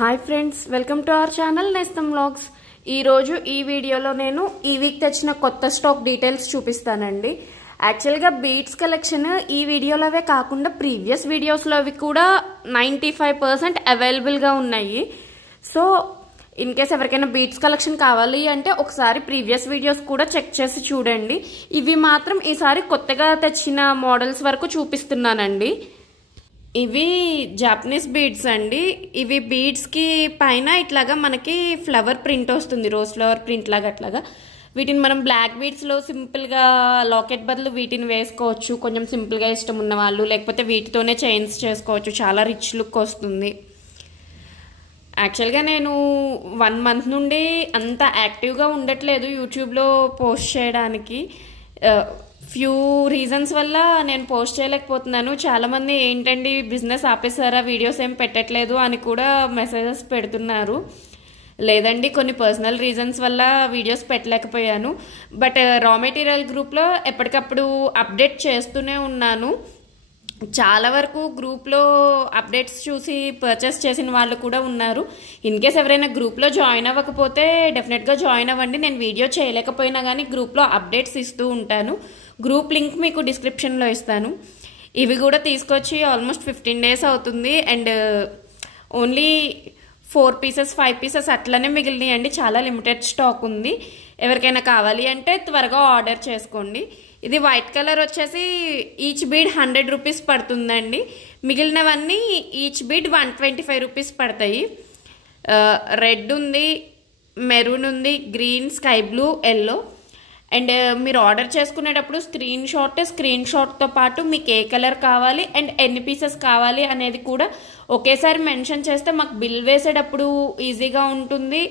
Hi friends, welcome to our channel నేస్తం vlogs. ఈరోజు ఈ వీడియోలో నేను ఈ వీక్ తెచ్చిన కొత్త స్టాక్ డీటెయిల్స్ చూపిస్తానండి. యాక్చువల్గా బీడ్స్ కలెక్షన్ ఈ వీడియోలోవే కాకుండా ప్రీవియస్ వీడియోస్లో అవి కూడా 95% అవైలబుల్గా ఉన్నాయి. సో ఇన్ కేస్ ఎవరికైనా బీడ్స్ కలెక్షన్ కావాలి అంటే ఒకసారి ప్రీవియస్ వీడియోస్ కూడా చెక్ చేసి చూడండి. ఇవి మాత్రం ఈసారి కొత్తగా తెచ్చిన మోడల్స్ వరకు చూపిస్తున్నానండి. ఇవి జాపనీస్ బీడ్స్ అండి. ఇవి బీడ్స్కి పైన ఇట్లాగా మనకి ఫ్లవర్ ప్రింట్ వస్తుంది, రోజ్ ఫ్లవర్ ప్రింట్ లాగా. అట్లాగా వీటిని మనం బ్లాక్ బీడ్స్లో సింపుల్గా లాకెట్ బదులు వీటిని వేసుకోవచ్చు. కొంచెం సింపుల్గా ఇష్టం ఉన్న వాళ్ళు, లేకపోతే వీటితోనే చైన్స్ చేసుకోవచ్చు. చాలా రిచ్ లుక్ వస్తుంది. యాక్చువల్గా నేను 1 month నుండి అంత యాక్టివ్గా ఉండట్లేదు యూట్యూబ్లో పోస్ట్ చేయడానికి. ఫ్యూ రీజన్స్ వల్ల నేను పోస్ట్ చేయలేకపోతున్నాను. చాలామంది ఏంటండి బిజినెస్ ఆపేసారా, వీడియోస్ ఏం పెట్టట్లేదు అని కూడా మెసేజెస్ పెడుతున్నారు. లేదండి, కొన్ని పర్సనల్ రీజన్స్ వల్ల వీడియోస్ పెట్టలేకపోయాను. బట్ రా మెటీరియల్ గ్రూప్లో ఎప్పటికప్పుడు అప్డేట్ చేస్తూనే ఉన్నాను. చాలా వరకు గ్రూప్లో అప్డేట్స్ చూసి పర్చేస్ చేసిన వాళ్ళు కూడా ఉన్నారు. ఇన్ కేస్ ఎవరైనా గ్రూప్లో జాయిన్ అవ్వకపోతే డెఫినెట్గా జాయిన్ అవ్వండి. నేను వీడియో చేయలేకపోయినా కానీ గ్రూప్లో అప్డేట్స్ ఇస్తూ ఉంటాను. గ్రూప్ లింక్ మీకు డిస్క్రిప్షన్లో ఇస్తాను. ఇవి కూడా తీసుకొచ్చి ఆల్మోస్ట్ 15 days అవుతుంది. అండ్ ఓన్లీ 4 pieces 5 pieces అట్లనే మిగిలినాయి అండి. చాలా లిమిటెడ్ స్టాక్ ఉంది. ఎవరికైనా కావాలి అంటే త్వరగా ఆర్డర్ చేసుకోండి. ఇది వైట్ కలర్ వచ్చేసి ఈచ్ బీడ్ 100 rupees పడుతుందండి. మిగిలినవన్నీ ఈచ్ బీడ్ 125 rupees పడతాయి. రెడ్ ఉంది, మెరూన్ ఉంది, green, sky blue, yellow. And మీరు ఆర్డర్ చేసుకునేటప్పుడు స్క్రీన్ షాట్తో పాటు మీకు ఏ కలర్ కావాలి అండ్ ఎన్ని పీసెస్ కావాలి అనేది కూడా ఒకేసారి మెన్షన్ చేస్తే మాకు బిల్ వేసేటప్పుడు ఈజీగా ఉంటుంది.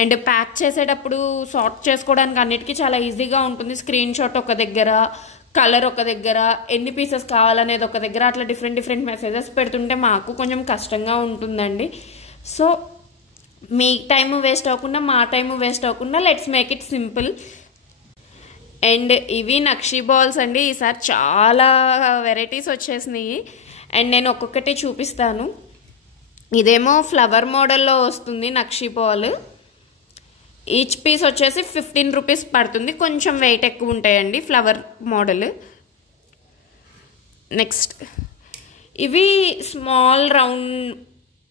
అండ్ ప్యాక్ చేసేటప్పుడు సార్ట్ చేసుకోవడానికి అన్నిటికీ చాలా ఈజీగా ఉంటుంది. స్క్రీన్ షాట్ ఒక దగ్గర, కలర్ ఒక దగ్గర, ఎన్ని పీసెస్ కావాలనేది ఒక దగ్గర, అట్లా డిఫరెంట్ మెసేజెస్ పెడుతుంటే మాకు కొంచెం కష్టంగా ఉంటుందండి. సో మీ టైం వేస్ట్ అవ్వకుండా, మా టైం వేస్ట్ అవ్వకుండా let's make it simple. And ఇవి నక్షీ బాల్స్ అండి. ఈసారి చాలా వెరైటీస్ వచ్చేసినాయి అండ్ నేను ఒక్కొక్కటి చూపిస్తాను. ఇదేమో ఫ్లవర్ మోడల్లో వస్తుంది నక్షీ బాల్. ఈచ్ పీస్ వచ్చేసి 15 rupees పడుతుంది. కొంచెం వెయిట్ ఎక్కువ ఉంటాయండి ఫ్లవర్ మోడల్. నెక్స్ట్ ఇవి స్మాల్ రౌండ్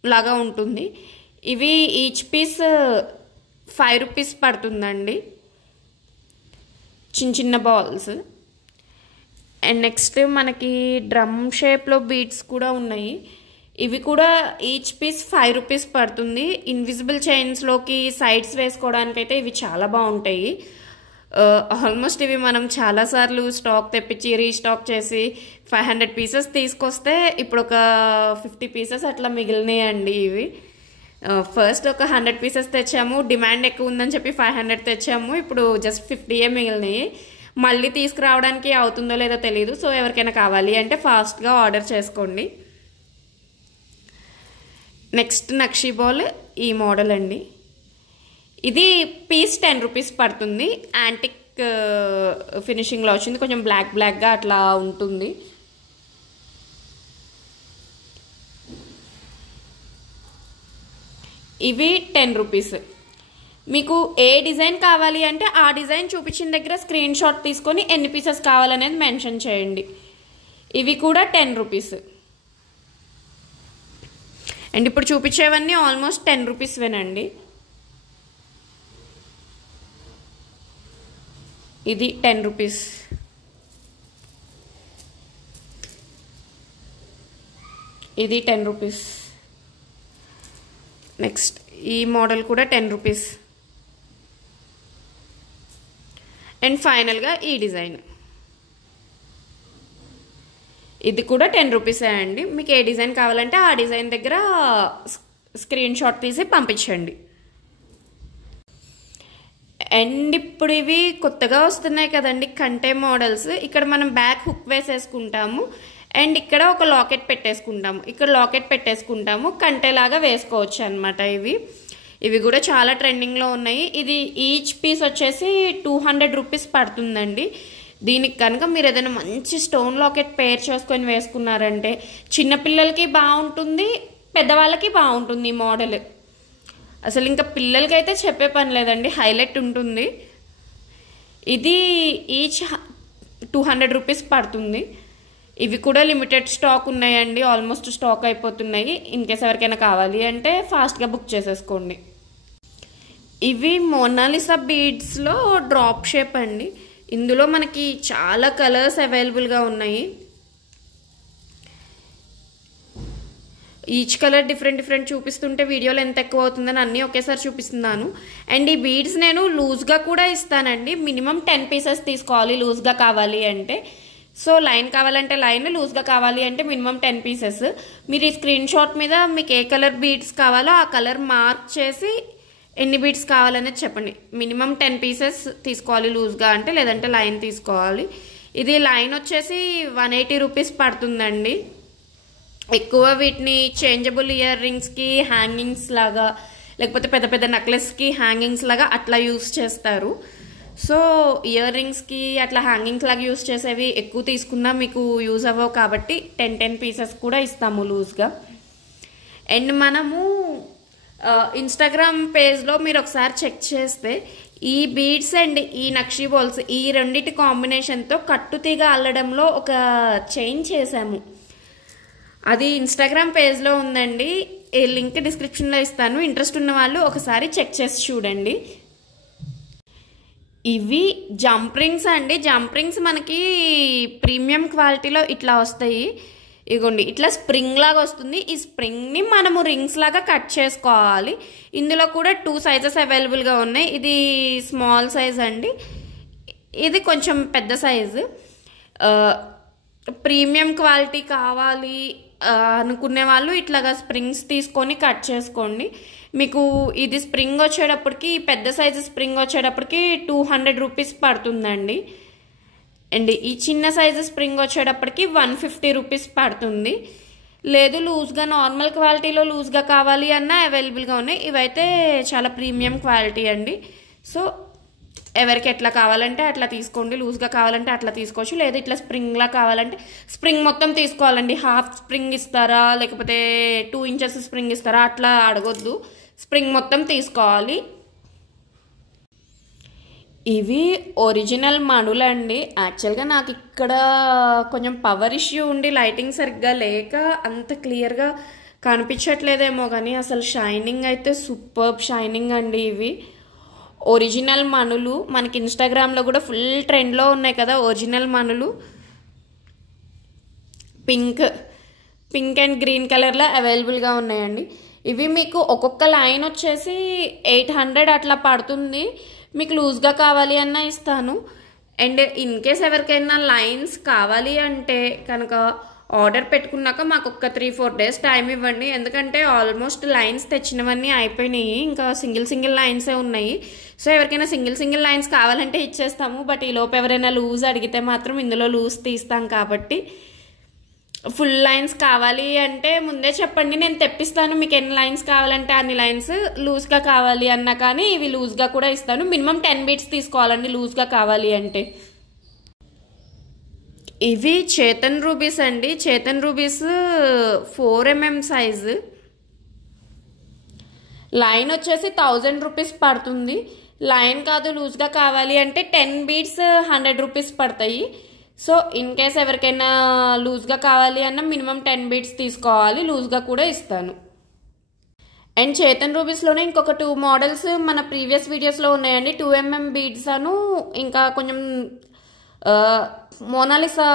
లాగా ఉంటుంది. ఇవి ఈచ్ పీస్ 5 rupees పడుతుందండి, చిన్న బాల్స్. అండ్ నెక్స్ట్ మనకి డ్రమ్ షేప్లో బీడ్స్ కూడా ఉన్నాయి. ఇవి కూడా ఈచ్ పీస్ 5 rupees పడుతుంది. ఇన్విజిబుల్ చైన్స్లోకి సైడ్స్ వేసుకోవడానికి అయితే ఇవి చాలా బాగుంటాయి. ఆల్మోస్ట్ ఇవి మనం చాలాసార్లు స్టాక్ తెప్పించి రీస్టాక్ చేసి 500 pieces తీసుకొస్తే ఇప్పుడు ఒక 50 pieces అట్లా మిగిలినాయండి. ఇవి ఫస్ట్ ఒక 100 pieces తెచ్చాము, డిమాండ్ ఎక్కువ ఉందని చెప్పి 500 తెచ్చాము. ఇప్పుడు జస్ట్ 50 మిగిలినాయి. మళ్ళీ తీసుకురావడానికి అవుతుందో లేదో తెలియదు. సో ఎవరికైనా కావాలి అంటే ఫాస్ట్గా ఆర్డర్ చేసుకోండి. నెక్స్ట్ నక్షీ బాల్ ఈ మోడల్ అండి. ఇది పీస్ 10 rupees పడుతుంది. యాంటిక్ ఫినిషింగ్లో వచ్చింది, కొంచెం బ్లాక్గా అట్లా ఉంటుంది. ఇవి 10 rupees. మీకు ఏ డిజైన్ కావాలి అంటే ఆ డిజైన్ చూపించిన దగ్గర స్క్రీన్ షాట్ తీసుకొని ఎన్ని పీసెస్ కావాలనేది మెన్షన్ చేయండి. ఇవి కూడా 10 rupees. అండ్ ఇప్పుడు చూపించేవన్నీ ఆల్మోస్ట్ 10 rupees వేనండి. ఇది 10 rupees. ఇది 10 rupees. నెక్స్ట్ ఈ మోడల్ కూడా 10 rupees. అండ్ ఫైనల్గా ఈ డిజైన్, ఇది కూడా 10 rupees అండి. మీకు ఏ డిజైన్ కావాలంటే ఆ డిజైన్ దగ్గర స్క్రీన్ షాట్ తీసి పంపించండి. అండ్ ఇప్పుడు ఇవి కొత్తగా వస్తున్నాయి కదండి కంటే మోడల్స్. ఇక్కడ మనం బ్యాక్ హుక్ వేసేసుకుంటాము అండ్ ఇక్కడ ఒక లాకెట్ పెట్టేసుకుంటాము, ఇక్కడ లాకెట్ పెట్టేసుకుంటాము, కంటేలాగా వేసుకోవచ్చు అనమాట. ఇవి కూడా చాలా ట్రెండింగ్లో ఉన్నాయి. ఇది ఈచ్ పీస్ వచ్చేసి 200 rupees పడుతుందండి. దీనికి కనుక మీరు ఏదైనా మంచి స్టోన్ లాకెట్ పేర్ చేసుకొని వేసుకున్నారంటే చిన్నపిల్లలకి బాగుంటుంది, పెద్దవాళ్ళకి బాగుంటుంది ఈ మోడల్. అసలు ఇంకా పిల్లలకైతే చెప్పే పని లేదండి, హైలైట్ ఉంటుంది. ఇది ఈచ్ 200 రూపీస్ పడుతుంది. ఇవి కూడా లిమిటెడ్ స్టాక్ ఉన్నాయండి, ఆల్మోస్ట్ స్టాక్ అయిపోతున్నాయి. ఇన్కేస్ ఎవరికైనా కావాలి అంటే ఫాస్ట్గా బుక్ చేసేసుకోండి. ఇవి మోనాలిసా బీడ్స్లో డ్రాప్ షేప్ అండి. ఇందులో మనకి చాలా కలర్స్ అవైలబుల్గా ఉన్నాయి. ఈచ్ కలర్ డిఫరెంట్ చూపిస్తుంటే వీడియోలో ఎంత ఎక్కువ అవుతుందని అన్నీ ఒకేసారి చూపిస్తున్నాను. అండ్ ఈ బీడ్స్ నేను లూజ్గా కూడా ఇస్తానండి. మినిమం 10 పీసెస్ తీసుకోవాలి లూజ్గా కావాలి అంటే. సో లైన్ కావాలంటే లైన్, లూజ్గా కావాలి అంటే మినిమం 10 పీసెస్. మీరు ఈ స్క్రీన్ షాట్ మీద మీకు ఏ కలర్ బీడ్స్ కావాలో ఆ కలర్ మార్క్ చేసి ఎన్ని బీడ్స్ కావాలనేది చెప్పండి. మినిమం 10 పీసెస్ తీసుకోవాలి లూజ్గా అంటే, లేదంటే లైన్ తీసుకోవాలి. ఇది లైన్ వచ్చేసి 180 రూపీస్ పడుతుందండి. ఎక్కువ వీటిని చేంజబుల్ ఇయర్ రింగ్స్కి హ్యాంగింగ్స్ లాగా, లేకపోతే పెద్ద పెద్ద నెక్లెస్కి హ్యాంగింగ్స్ లాగా అట్లా యూస్ చేస్తారు. సో ఇయర్ రింగ్స్కి అట్లా హ్యాంగింగ్స్ లాగా యూస్ చేసేవి ఎక్కువ తీసుకున్నా మీకు యూజ్ అవ్వవు కాబట్టి 10 పీసెస్ కూడా ఇస్తాము లూజ్గా. అండ్ మనము ఇన్స్టాగ్రామ్ పేజ్లో మీరు ఒకసారి చెక్ చేస్తే ఈ బీడ్స్ అండ్ ఈ నక్షీ బాల్స్ ఈ రెండింటి కాంబినేషన్తో కట్టుతీగ అల్లడంలో ఒక చైన్ చేశాము. అది ఇన్స్టాగ్రామ్ పేజ్లో ఉందండి, ఈ లింక్ డిస్క్రిప్షన్లో ఇస్తాను. ఇంట్రెస్ట్ ఉన్న వాళ్ళు ఒకసారి చెక్ చేసి చూడండి. ఇవి జంప్ రింగ్స్ అండి. జంప్ రింగ్స్ మనకి ప్రీమియం క్వాలిటీలో ఇట్లా వస్తాయి. ఇగోండి ఇట్లా స్ప్రింగ్ లాగా వస్తుంది. ఈ స్ప్రింగ్ని మనము రింగ్స్ లాగా కట్ చేసుకోవాలి. ఇందులో కూడా 2 సైజెస్ అవైలబుల్గా ఉన్నాయి. ఇది స్మాల్ సైజ్ అండి, ఇది కొంచెం పెద్ద సైజు. ప్రీమియం క్వాలిటీ కావాలి అనుకునే వాళ్ళు ఇట్లాగా స్ప్రింగ్స్ తీసుకొని కట్ చేసుకోండి. మీకు ఇది స్ప్రింగ్ వచ్చేటప్పటికి, పెద్ద సైజు స్ప్రింగ్ వచ్చేటప్పటికి 200 రూపీస్ పడుతుందండి. అండ్ ఈ చిన్న సైజు స్ప్రింగ్ వచ్చేటప్పటికి 150 రూపీస్ పడుతుంది. లేదు లూజ్గా నార్మల్ క్వాలిటీలో లూజ్గా కావాలి అన్న అవైలబుల్గా ఉన్నాయి. ఇవైతే చాలా ప్రీమియం క్వాలిటీ అండి. సో ఎవరికి ఎట్లా కావాలంటే అట్లా తీసుకోండి. లూజ్గా కావాలంటే అట్లా తీసుకోవచ్చు, లేదా ఇట్లా స్ప్రింగ్లా కావాలంటే స్ప్రింగ్ మొత్తం తీసుకోవాలండి. హాఫ్ స్ప్రింగ్ ఇస్తారా లేకపోతే 2 ఇంచెస్ స్ప్రింగ్ ఇస్తారా అట్లా అడగొద్దు, స్ప్రింగ్ మొత్తం తీసుకోవాలి. ఇవి ఒరిజినల్ మణులండి. యాక్చువల్గా నాకు ఇక్కడ కొంచెం పవర్ ఇష్యూ ఉండి లైటింగ్ సరిగ్గా లేక అంత క్లియర్గా కనిపించట్లేదేమో కానీ అసలు షైనింగ్ అయితే సూపర్బ్ షైనింగ్ అండి. ఇవి ఒరిజినల్ మణులు. మనకి ఇన్స్టాగ్రామ్లో కూడా ఫుల్ ట్రెండ్లో ఉన్నాయి కదా ఒరిజినల్ మణులు. పింక్ అండ్ గ్రీన్ కలర్లో అవైలబుల్గా ఉన్నాయండి. ఇవి మీకు ఒక్కొక్క లైన్ వచ్చేసి 800 అట్లా పడుతుంది. మీకు లూజ్గా కావాలి అన్నా ఇస్తాను. అండ్ ఇన్ కేస్ ఎవరికైనా లైన్స్ కావాలి అంటే కనుక ఆర్డర్ పెట్టుకున్నాక మాకు ఒక 3-4 డేస్ టైం ఇవ్వండి. ఎందుకంటే ఆల్మోస్ట్ లైన్స్ తెచ్చినవన్నీ అయిపోయినాయి, ఇంకా సింగిల్ లైన్సే ఉన్నాయి. సో ఎవరికైనా సింగిల్ లైన్స్ కావాలంటే ఇచ్చేస్తాము. బట్ ఈ లోపు ఎవరైనా లూజ్ అడిగితే మాత్రం ఇందులో లూజ్ తీస్తాం కాబట్టి ఫుల్ లైన్స్ కావాలి అంటే ముందే చెప్పండి, నేను తెప్పిస్తాను. మీకు ఎన్ని లైన్స్ కావాలంటే అన్ని లైన్స్. లూజ్గా కావాలి అన్నా కానీ ఇవి లూజ్గా కూడా ఇస్తాను. మినిమం 10 బీట్స్ తీసుకోవాలండి లూజ్గా కావాలి అంటే. ఇవి చేతన్ రూబీస్ అండి. Chetan rubies 4mm size. Line వచ్చేసి 1000 రూపీస్ పడుతుంది. లైన్ కాదు లూజ్గా కావాలి అంటే 10 బీట్స్ 100 రూపీస్ పడతాయి. సో ఇన్ కేస్ ఎవరికైనా లూజ్గా కావాలి అన్న మినిమం 10 బీట్స్ తీసుకోవాలి, లూజ్గా కూడా ఇస్తాను. అండ్ చేతన్ రూబీస్లోనే ఇంకొక 2 మోడల్స్ మన ప్రీవియస్ వీడియోస్లో ఉన్నాయండి. 2mm బీడ్స్ అను ఇంకా కొంచెం మోనాలిసా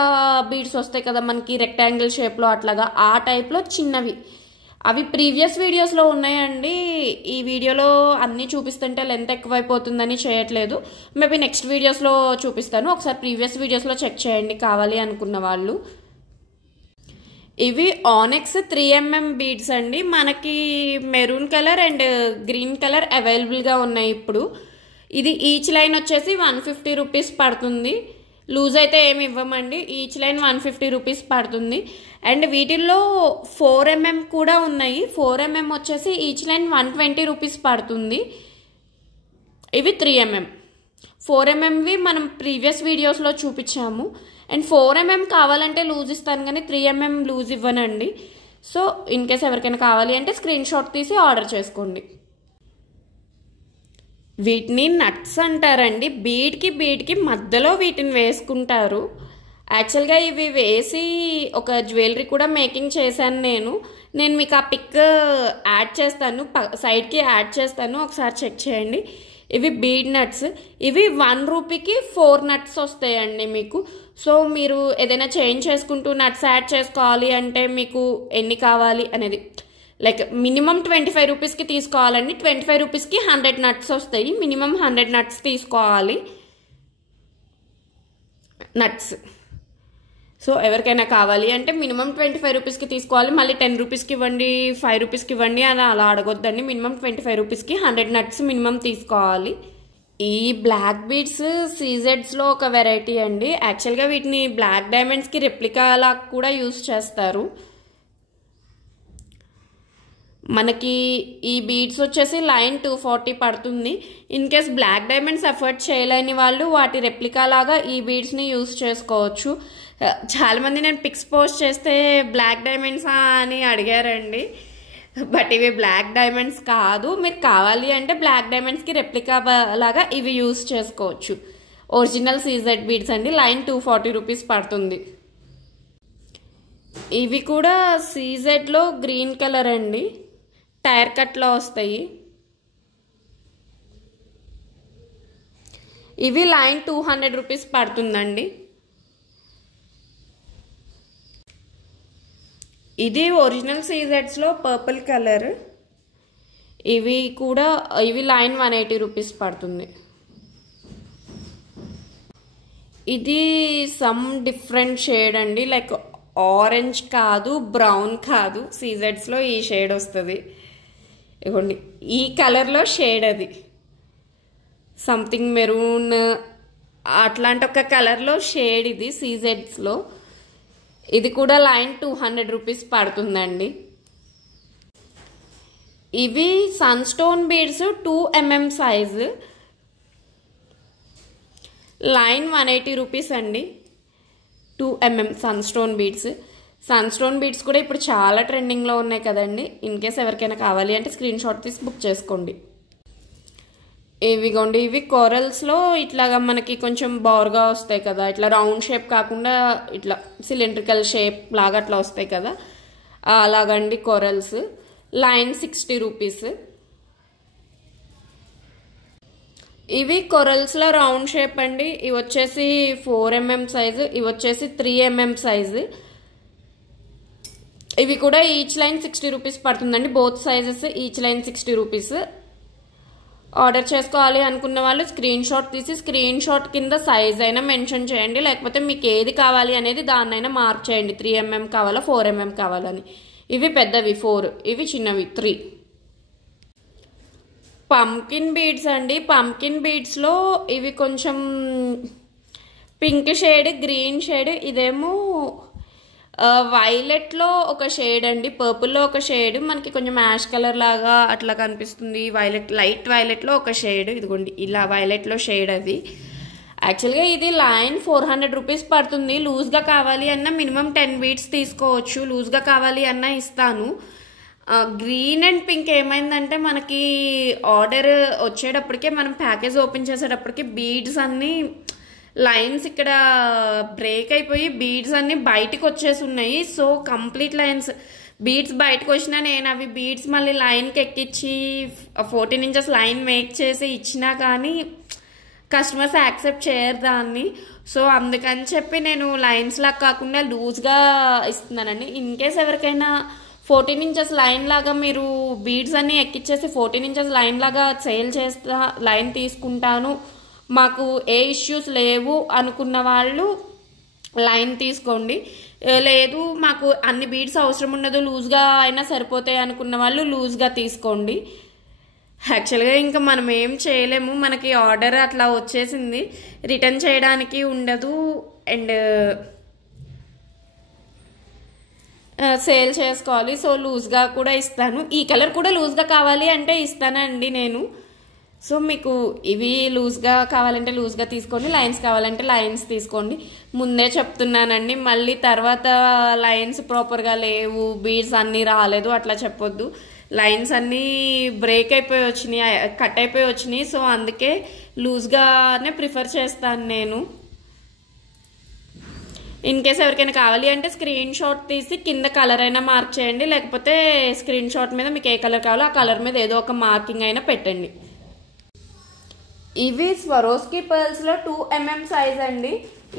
బీడ్స్ వస్తాయి కదా మనకి రెక్టాంగిల్ షేప్లో అట్లాగా, ఆ టైప్లో చిన్నవి. అవి ప్రీవియస్ వీడియోస్లో ఉన్నాయండి. ఈ వీడియోలో అన్నీ చూపిస్తుంటే లెంత్ ఎక్కువైపోతుందని చేయట్లేదు. మేబీ నెక్స్ట్ వీడియోస్లో చూపిస్తాను. ఒకసారి ప్రీవియస్ వీడియోస్లో చెక్ చేయండి కావాలి అనుకున్న వాళ్ళు. ఇవి ఆనెక్స్ 3mm బీడ్స్ అండి. మనకి maroon colour and green colour అవైలబుల్గా ఉన్నాయి ఇప్పుడు. ఇది ఈచ్ లైన్ వచ్చేసి 150 రూపీస్ పడుతుంది. లూజ్ అయితే ఏమి ఇవ్వమండి. ఈచ్ లైన్ 150 రూపీస్ పడుతుంది. అండ్ వీటిల్లో 4mm కూడా ఉన్నాయి. 4mm వచ్చేసి ఈచ్ లైన్ 120 రూపీస్ పడుతుంది. ఇవి 3mm. 4mmవి మనం ప్రీవియస్ వీడియోస్లో చూపించాము. అండ్ 4mm కావాలంటే లూజ్ ఇస్తాను కానీ 3mm లూజ్ ఇవ్వనండి. సో ఇన్ కేస్ ఎవరికైనా కావాలి అంటే స్క్రీన్ షాట్ తీసి ఆర్డర్ చేసుకోండి. వీటిని నట్స్ అంటారండి. బీడ్కి మధ్యలో వీటిని వేసుకుంటారు. యాక్చువల్గా ఇవి వేసి ఒక జ్యువెలరీ కూడా మేకింగ్ చేశాను నేను మీకు ఆ పిక్ యాడ్ చేస్తాను, సైడ్కి యాడ్ చేస్తాను, ఒకసారి చెక్ చేయండి. ఇవి బీడ్ నట్స్. ఇవి 1 రూపీకి 4 నట్స్ వస్తాయండి మీకు. సో మీరు ఏదైనా చేంజ్ చేసుకుంటూ నట్స్ యాడ్ చేసుకోవాలి అంటే మీకు ఎన్ని కావాలి అనేది లైక్ మినిమం 25 రూపీస్కి తీసుకోవాలండి. 25 రూపీస్కి 100 నట్స్ వస్తాయి. మినిమం 100 నట్స్ తీసుకోవాలి నట్స్. సో ఎవరికైనా కావాలి అంటే మినిమం 25 రూపీస్కి తీసుకోవాలి. మళ్ళీ 10 రూపీస్కి ఇవ్వండి, 5 రూపీస్కి ఇవ్వండి అని అలా అడగొద్దండి. మినిమం 25 రూపీస్కి 100 నట్స్ మినిమం తీసుకోవాలి. ఈ బ్లాక్ బీడ్స్ సీజెడ్స్లో ఒక వెరైటీ అండి. యాక్చువల్గా వీటిని బ్లాక్ డైమండ్స్కి రెప్లికా లా కూడా యూస్ చేస్తారు. మనకి ఈ బీడ్స్ వచ్చేసి లైన్ 240 పడుతుంది. In case black diamonds effort చేయలేని వాళ్ళు వాటి రెప్లికా లాగా ఈ బీడ్స్ని యూస్ చేసుకోవచ్చు. చాలామంది నేను పిక్స్ పోస్ట్ చేస్తే బ్లాక్ డైమండ్సా అని అడిగారండి. బట్ ఇవి బ్లాక్ డైమండ్స్ కాదు. మీరు కావాలి అంటే బ్లాక్ డైమండ్స్కి రెప్లికా లాగా ఇవి యూస్ చేసుకోవచ్చు. ఒరిజినల్ సీజెడ్ బీడ్స్ అండి. లైన్ 240 రూపీస్ పడుతుంది. ఇవి కూడా సీజెడ్లో గ్రీన్ కలర్ అండి, టైర్ కట్లో వస్తాయి. ఇవి లైన్ 200 రూపీస్ పడుతుందండి. ఇది ఒరిజినల్ సీజెడ్స్లో పర్పుల్ కలర్. ఇవి లైన్ 180 రూపీస్ పడుతుంది. ఇది సమ్ డిఫరెంట్ షేడ్ అండి, లైక్ ఆరెంజ్ కాదు, బ్రౌన్ కాదు, సీజెడ్స్లో ఈ షేడ్ వస్తుంది. ఇవ్వండి ఈ కలర్లో షేడ్, అది సంథింగ్ మెరూన్ అట్లాంటి ఒక కలర్లో షేడ్ ఇది సీజెడ్స్లో. ఇది కూడా లైన్ 200 రూపీస్ పడుతుందండి. ఇవి sunstone beads 2 mm size, line 180 rupees అండి. 2 mm sunstone beads. Sunstone beads కూడా ఇప్పుడు చాలా ట్రెండింగ్లో ఉన్నాయి కదండి. ఇన్ కేస్ ఎవరికైనా కావాలి అంటే స్క్రీన్ షాట్ తీసి బుక్ చేసుకోండి. ఇవి కోరల్స్లో ఇట్లాగా మనకి కొంచెం బోర్గా వస్తాయి కదా, ఇట్లా రౌండ్ షేప్ కాకుండా ఇట్లా సిలిండ్రికల్ షేప్ లాగా అట్లా వస్తాయి కదా, అలాగండి కోరల్స్. Line 60 rupees. ఇవి కొరల్స్లో రౌండ్ షేప్ అండి. ఇవి వచ్చేసి 4 mm సైజు, ఇవి వచ్చేసి 3 mm సైజు. ఇవి కూడా ఈచ్ లైన్ 60 రూపీస్ పడుతుందండి. Both sizes each line 60 rupees. Order చేసుకోవాలి అనుకున్న వాళ్ళు స్క్రీన్ షాట్ తీసి స్క్రీన్ షాట్ కింద సైజ్ అయినా మెన్షన్ చేయండి, లేకపోతే మీకు ఏది కావాలి అనేది దాన్నైనా మార్క్ చేయండి. 3 mm కావాలా 4 mm కావాలని. ఇవి పెద్దవి 4, ఇవి చిన్నవి 3. పంకిన్ బీడ్స్ అండి. పంకిన్ బీడ్స్లో ఇవి కొంచెం పింక్ షేడ్, గ్రీన్ షేడ్, ఇదేమో వైలెట్లో ఒక షేడ్ అండి, పర్పుల్లో ఒక షేడ్, మనకి కొంచెం యాష్ కలర్ లాగా అట్లా కనిపిస్తుంది. వైలెట్, లైట్ వైలెట్లో ఒక షేడ్, ఇదిగోండి ఇలా వైలెట్లో షేడ్ అది. యాక్చువల్గా ఇది లైన్ 400 రూపీస్ పడుతుంది. లూజ్గా కావాలి అన్నా మినిమం 10 బీడ్స్ తీసుకోవచ్చు, లూజ్గా కావాలి అన్నా ఇస్తాను. గ్రీన్ అండ్ పింక్ ఏమైందంటే మనకి ఆర్డర్ వచ్చేటప్పటికే మనం ప్యాకేజ్ ఓపెన్ చేసేటప్పటికి బీడ్స్ అన్నీ లైన్స్ ఇక్కడ బ్రేక్ అయిపోయి బీడ్స్ అన్నీ బయటకు వచ్చేసి ఉన్నాయి. సో కంప్లీట్ లైన్స్ బీడ్స్ బయటకు వచ్చినా నేను అవి బీడ్స్ మళ్ళీ లైన్కి ఎక్కించి 14 inches లైన్ మేక్ చేసి ఇచ్చినా కానీ కస్టమర్స్ యాక్సెప్ట్ చేయరు దాన్ని. సో అందుకని చెప్పి నేను లైన్స్ లాగా కాకుండా లూజ్గా ఇస్తున్నానండి. ఇన్ కేస్ ఎవరికైనా 14 inches లైన్ లాగా మీరు బీడ్స్ అన్నీ ఎక్కిచ్చేసి 14 inches లైన్ లాగా సేల్ చేస్తా, లైన్ తీసుకుంటాను, మాకు ఏ ఇష్యూస్ లేవు అనుకున్న వాళ్ళు లైన్ తీసుకోండి. లేదు మాకు అన్ని బీడ్స్ అవసరం ఉండదు, లూజ్గా అయినా సరిపోతాయి అనుకున్న వాళ్ళు లూజ్గా తీసుకోండి. యాక్చువల్గా ఇంకా మనం ఏం చేయలేము, మనకి ఆర్డర్ అట్లా వచ్చేసింది, రిటర్న్ చేయడానికి ఉండదు అండ్ సేల్ చేసుకోవాలి. సో లూజ్గా కూడా ఇస్తాను. ఈ కలర్ కూడా లూజ్గా కావాలి అంటే ఇస్తానండి నేను. సో మీకు ఇవి లూజ్గా కావాలంటే లూజ్గా తీసుకోండి, లైన్స్ కావాలంటే లైన్స్ తీసుకోండి. ముందే చెప్తున్నానండి, మళ్ళీ తర్వాత లైన్స్ ప్రాపర్గా లేవు, బీడ్స్ అన్నీ రాలేదు అట్లా చెప్పొద్దు. లైన్స్ అన్నీ బ్రేక్ అయిపోయి వచ్చినాయి, కట్ అయిపోయి వచ్చినాయి. సో అందుకే లూజ్గానే ప్రిఫర్ చేస్తాను నేను. ఇన్ కేస్ ఎవరికైనా కావాలి అంటే స్క్రీన్ షాట్ తీసి కింద కలర్ అయినా మార్క్ చేయండి, లేకపోతే స్క్రీన్ షాట్ మీద మీకు ఏ కలర్ కావాలో ఆ కలర్ మీద ఏదో ఒక మార్కింగ్ అయినా పెట్టండి. ఇవి స్వరోస్కి పర్ల్స్లో 2mm సైజ్ అండి.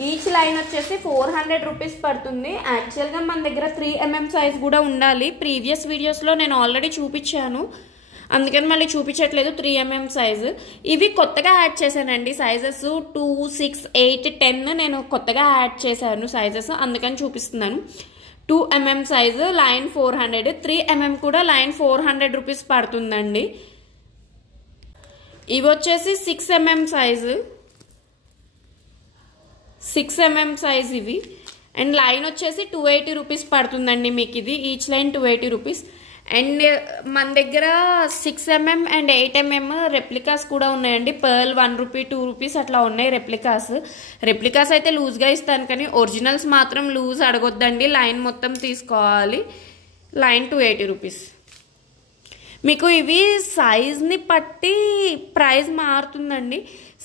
ఈచ్ లైన్ వచ్చేసి 400 రూపీస్ పడుతుంది. యాక్చువల్గా మన దగ్గర 3mm సైజ్ కూడా ఉండాలి. ప్రీవియస్ వీడియోస్లో నేను ఆల్రెడీ చూపించాను, అందుకని మళ్ళీ చూపించట్లేదు 3mm సైజు. ఇవి కొత్తగా యాడ్ చేశానండి సైజెస్ 2, 6, 8, 10 నేను కొత్తగా యాడ్ చేశాను సైజెస్, అందుకని చూపిస్తున్నాను. 2mm సైజు లైన్ 400, 3mm కూడా లైన్ 400 రూపీస్ పడుతుందండి. ఇవి వచ్చేసి 6mm సైజు, 6mm సైజ్ ఇవి. అండ్ లైన్ వచ్చేసి 280 రూపీస్ పడుతుందండి మీకు ఇది. Each line 280 rupees. అండ్ మన దగ్గర 6mm అండ్ 8mm రెప్లికాస్ కూడా ఉన్నాయండి. పర్ల్ 1 రూపీ 2 రూపీస్ అట్లా ఉన్నాయి రెప్లికాస్ అయితే లూజ్గా ఇస్తాను, కానీ ఒరిజినల్స్ మాత్రం లూజ్ అడగొద్దండి, లైన్ మొత్తం తీసుకోవాలి. Line 280 rupees. మీకు ఇవి సైజ్ని బట్టి ప్రైస్ మారుతుందండి.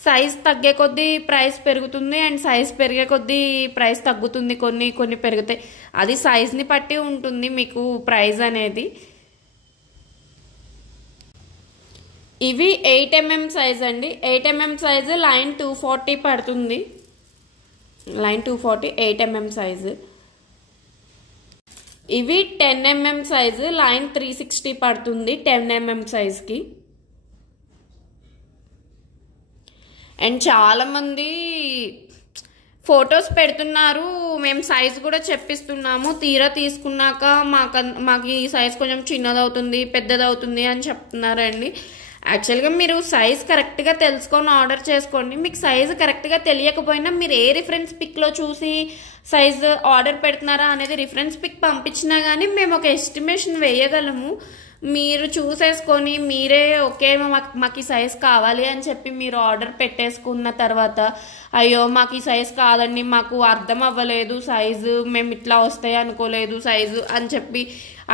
సైజ్ తగ్గే కొద్దీ ప్రైస్ పెరుగుతుంది, అండ్ సైజ్ పెరిగే కొద్దీ ప్రైస్ తగ్గుతుంది, కొన్ని పెరుగుతాయి. అది సైజ్ని బట్టి ఉంటుంది మీకు ప్రైస్ అనేది. ఇవి 8mm సైజ్ అండి. 8mm సైజు లైన్ 240 పడుతుంది. Line 240 8mm size. ఇవి 10mm సైజు లైన్ 360 పడుతుంది 10mm సైజ్కి. అండ్ చాలామంది ఫొటోస్ పెడుతున్నారు, మేము సైజ్ కూడా చెప్పిస్తున్నాము, తీరా తీసుకున్నాక మాకు ఈ సైజ్ కొంచెం చిన్నదవుతుంది పెద్దదవుతుంది అని చెప్తున్నారండి. యాక్చువల్గా మీరు సైజ్ కరెక్ట్గా తెలుసుకొని ఆర్డర్ చేసుకోండి. మీకు సైజు కరెక్ట్గా తెలియకపోయినా మీరు ఏ రిఫరెన్స్ పిక్లో చూసి సైజు ఆర్డర్ పెడుతున్నారా అనేది రిఫరెన్స్ పిక్ పంపించినా కానీ మేము ఒక ఎస్టిమేషన్ వేయగలము. మీరు చూసేసుకొని మీరే ఓకే మాకు ఈ సైజ్ కావాలి అని చెప్పి మీరు ఆర్డర్ పెట్టేసుకున్న తర్వాత అయ్యో మాకు ఈ సైజ్ కాదండి, మాకు అర్థం అవ్వలేదు సైజు, మేము ఇట్లా వస్తాయి అనుకోలేదు సైజు అని చెప్పి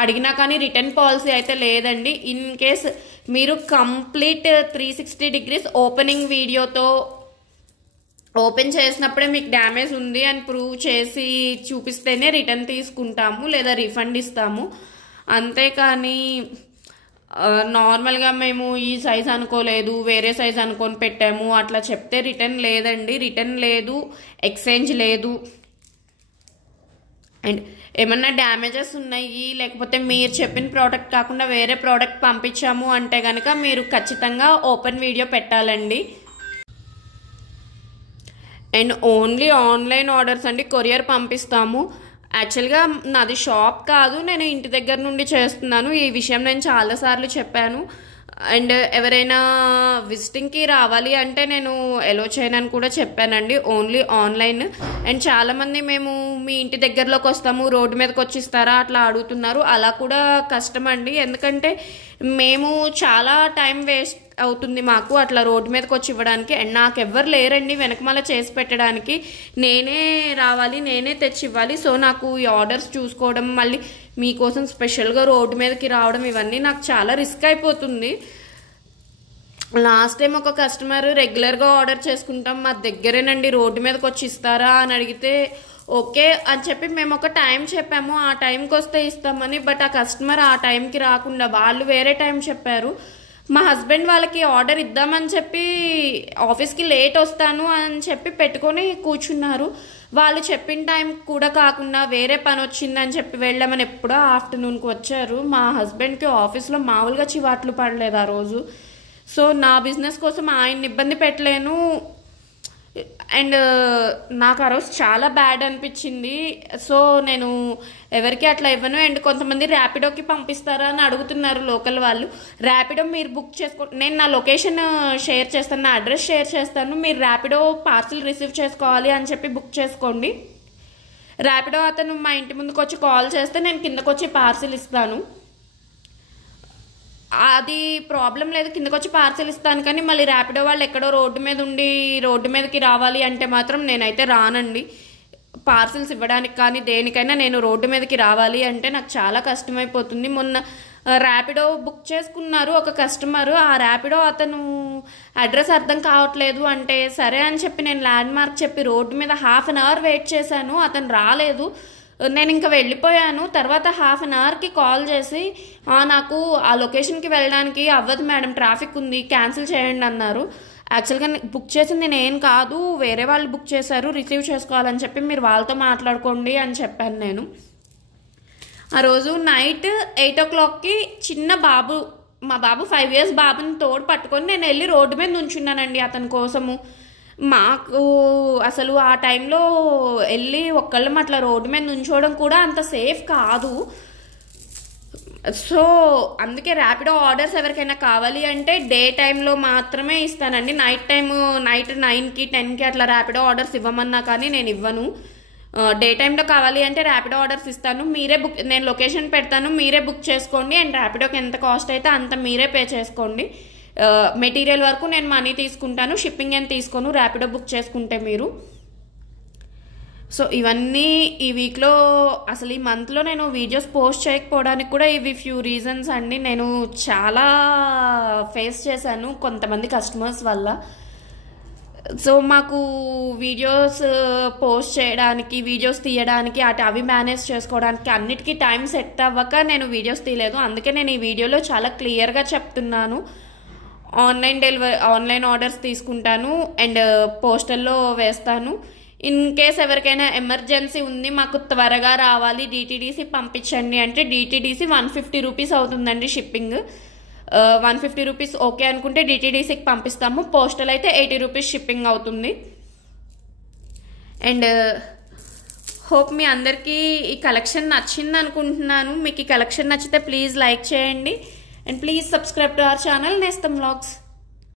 అడిగినా కానీ రిటర్న్ పాలసీ అయితే లేదండి. ఇన్ కేస్ మీరు కంప్లీట్ 360 degrees ఓపెనింగ్ వీడియోతో ఓపెన్ చేసినప్పుడే మీకు డ్యామేజ్ ఉంది అని ప్రూవ్ చేసి చూపిస్తేనే రిటర్న్ తీసుకుంటాము లేదా రీఫండ్ ఇస్తాము. అంతేకాని నార్మల్గా మేము ఈ సైజ్ అనుకోలేదు వేరే సైజ్ అనుకొని పెట్టాము అట్లా చెప్తే రిటర్న్ లేదండి, రిటర్న్ లేదు, ఎక్స్చేంజ్ లేదు. అండ్ ఏమన్నా డ్యామేజెస్ ఉన్నాయి లేకపోతే మీరు చెప్పిన ప్రోడక్ట్ కాకుండా వేరే ప్రోడక్ట్ పంపించాము అంటే కనుక మీరు ఖచ్చితంగా ఓపెన్ వీడియో పెట్టాలండి. అండ్ ఓన్లీ ఆన్లైన్ ఆర్డర్స్ అండి, కొరియర్ పంపిస్తాము. యాక్చువల్గా నాది షాప్ కాదు, నేను ఇంటి దగ్గర నుండి చేస్తున్నాను. ఈ విషయం నేను చాలాసార్లు చెప్పాను. అండ్ ఎవరైనా విజిటింగ్కి రావాలి అంటే నేను ఎలో చేయనని కూడా చెప్పానండి, ఓన్లీ ఆన్లైన్. అండ్ చాలామంది మేము మీ ఇంటి దగ్గరలోకి వస్తాము రోడ్డు మీదకి వచ్చిస్తారా అట్లా అడుగుతున్నారు. అలా కూడా కష్టం అండి, ఎందుకంటే మేము చాలా టైం వేస్ట్ అవుతుంది మాకు అట్లా రోడ్డు మీదకి వచ్చి ఇవ్వడానికి. అండ్ నాకు ఎవ్వరు లేరండి వెనకమాల చేసి పెట్టడానికి, నేనే రావాలి నేనే తెచ్చి ఇవ్వాలి. సో నాకు ఈ ఆర్డర్స్ చూసుకోవడం మళ్ళీ మీకోసం స్పెషల్గా రోడ్డు మీదకి రావడం ఇవన్నీ నాకు చాలా రిస్క్ అయిపోతుంది. లాస్ట్ టైం ఒక కస్టమర్ రెగ్యులర్గా ఆర్డర్ చేసుకుంటాం మా దగ్గరేనండి రోడ్డు మీదకి వచ్చి ఇస్తారా అని అడిగితే ఓకే అని చెప్పి మేము ఒక టైం చెప్పాము, ఆ టైంకి వస్తే ఇస్తామని. బట్ ఆ కస్టమర్ ఆ టైంకి రాకుండా వాళ్ళు వేరే టైం చెప్పారు. మా హస్బెండ్ వాళ్ళకి ఆర్డర్ ఇద్దామని చెప్పి ఆఫీస్కి లేట్ వస్తాను అని చెప్పి పెట్టుకొని కూర్చున్నారు. వాళ్ళు చెప్పిన టైం కూడా కాకుండా వేరే పని వచ్చిందని చెప్పి వెళ్ళామని ఎప్పుడో ఆఫ్టర్నూన్కి వచ్చారు. మా హస్బెండ్కి ఆఫీస్లో మామూలుగా చివాట్లు పడలేదు ఆ రోజు. సో నా బిజినెస్ కోసం ఆయన్ని ఇబ్బంది పెట్టలేను. అండ్ నాకు ఆ రోజు చాలా బ్యాడ్ అనిపించింది. సో నేను ఎవరికి అట్లా ఇవ్వను. అండ్ కొంతమంది ర్యాపిడోకి పంపిస్తారా అని అడుగుతున్నారు లోకల్ వాళ్ళు. ర్యాపిడో మీరు బుక్ చేసుకో, నేను నా లొకేషన్ షేర్ చేస్తాను, నా అడ్రస్ షేర్ చేస్తాను, మీరు ర్యాపిడో పార్సిల్ రిసీవ్ చేసుకోవాలి అని చెప్పి బుక్ చేసుకోండి. ర్యాపిడో అతను మా ఇంటి ముందుకు వచ్చి కాల్ చేస్తే నేను కిందకు వచ్చి పార్సిల్ ఇస్తాను, అది ప్రాబ్లం లేదు, కిందకు వచ్చి పార్సిల్ ఇస్తాను. కానీ మళ్ళీ ర్యాపిడో వాళ్ళు ఎక్కడో రోడ్డు మీద ఉండి రోడ్డు మీదకి రావాలి అంటే మాత్రం నేనైతే రానండి. పార్సిల్స్ ఇవ్వడానికి కానీ దేనికైనా నేను రోడ్డు మీదకి రావాలి అంటే నాకు చాలా కష్టమైపోతుంది. మొన్న ర్యాపిడో బుక్ చేసుకున్నారు ఒక కస్టమర్. ఆ ర్యాపిడో అతను అడ్రస్ అర్థం కావట్లేదు అంటే సరే అని చెప్పి నేను ల్యాండ్ మార్క్ చెప్పి రోడ్డు మీద ½ అన్ అవర్ వెయిట్ చేశాను. అతను రాలేదు. నేను ఇంకా వెళ్ళిపోయాను. తర్వాత ½ అన్ అవర్కి కాల్ చేసి నాకు ఆ లొకేషన్కి వెళ్ళడానికి అవ్వదు మేడం, ట్రాఫిక్ ఉంది, క్యాన్సిల్ చేయండి అన్నారు. యాక్చువల్గా బుక్ చేసింది నేను కాదు, వేరే వాళ్ళు బుక్ చేశారు, రిసీవ్ చేసుకోవాలని చెప్పి మీరు వాళ్ళతో మాట్లాడుకోండి అని చెప్పాను నేను. ఆ రోజు నైట్ 8 o'clockకి చిన్న బాబు, మా బాబు 5 years బాబుని తోడు పట్టుకొని నేను వెళ్ళి రోడ్డు మీద నుంచున్నానండి అతని కోసము. మాకు అసలు ఆ టైంలో వెళ్ళి ఒక్కళ్ళం అట్లా రోడ్డు మీద నుంచోవడం కూడా అంత సేఫ్ కాదు. సో అందుకే ర్యాపిడో ఆర్డర్స్ ఎవరికైనా కావాలి అంటే డే టైంలో మాత్రమే ఇస్తానండి. నైట్ 9కి 10కి అట్లా ర్యాపిడో ఆర్డర్స్ ఇవ్వమన్నా కానీ నేను ఇవ్వను. డే టైంలో కావాలి అంటే ర్యాపిడో ఆర్డర్స్ ఇస్తాను. మీరే నేను లొకేషన్ పెడతాను, మీరే బుక్ చేసుకోండి. అండ్ ర్యాపిడోకి ఎంత కాస్ట్ అయితే అంత మీరే పే చేసుకోండి. మెటీరియల్ వరకు నేను మనీ తీసుకుంటాను, షిప్పింగ్ ఏం తీసుకోను ర్యాపిడో బుక్ చేసుకుంటే మీరు. సో ఇవన్నీ ఈ వీక్లో అసలు ఈ మంత్లో నేను వీడియోస్ పోస్ట్ చేయకపోవడానికి కూడా ఇవి ఫ్యూ రీజన్స్ అండి. నేను చాలా ఫేస్ చేశాను కొంతమంది కస్టమర్స్ వల్ల. సో మాకు వీడియోస్ పోస్ట్ చేయడానికి, వీడియోస్ తీయడానికి, అవి మేనేజ్ చేసుకోవడానికి అన్నిటికీ టైం సెట్ అవ్వక నేను వీడియోస్ తీయలేదు. అందుకే నేను ఈ వీడియోలో చాలా క్లియర్గా చెప్తున్నాను. ఆన్లైన్ ఆర్డర్స్ తీసుకుంటాను అండ్ పోస్టల్లో వేస్తాను. ఇన్ కేస్ ఎవరికైనా ఎమర్జెన్సీ ఉంది, మాకు త్వరగా రావాలి, డిటీడీసీ పంపించండి అంటే డిటీడీసీ 150 రూపీస్ అవుతుందండి షిప్పింగ్. 150 రూపీస్ ఓకే అనుకుంటే డిటీడీసీకి పంపిస్తాము. పోస్టల్ అయితే 80 రూపీస్ షిప్పింగ్ అవుతుంది. అండ్ హోప్ మీ అందరికీ ఈ కలెక్షన్ నచ్చింది అనుకుంటున్నాను. మీకు ఈ కలెక్షన్ నచ్చితే ప్లీజ్ లైక్ చేయండి and please subscribe to our channel నేస్తం వ్లాగ్స్.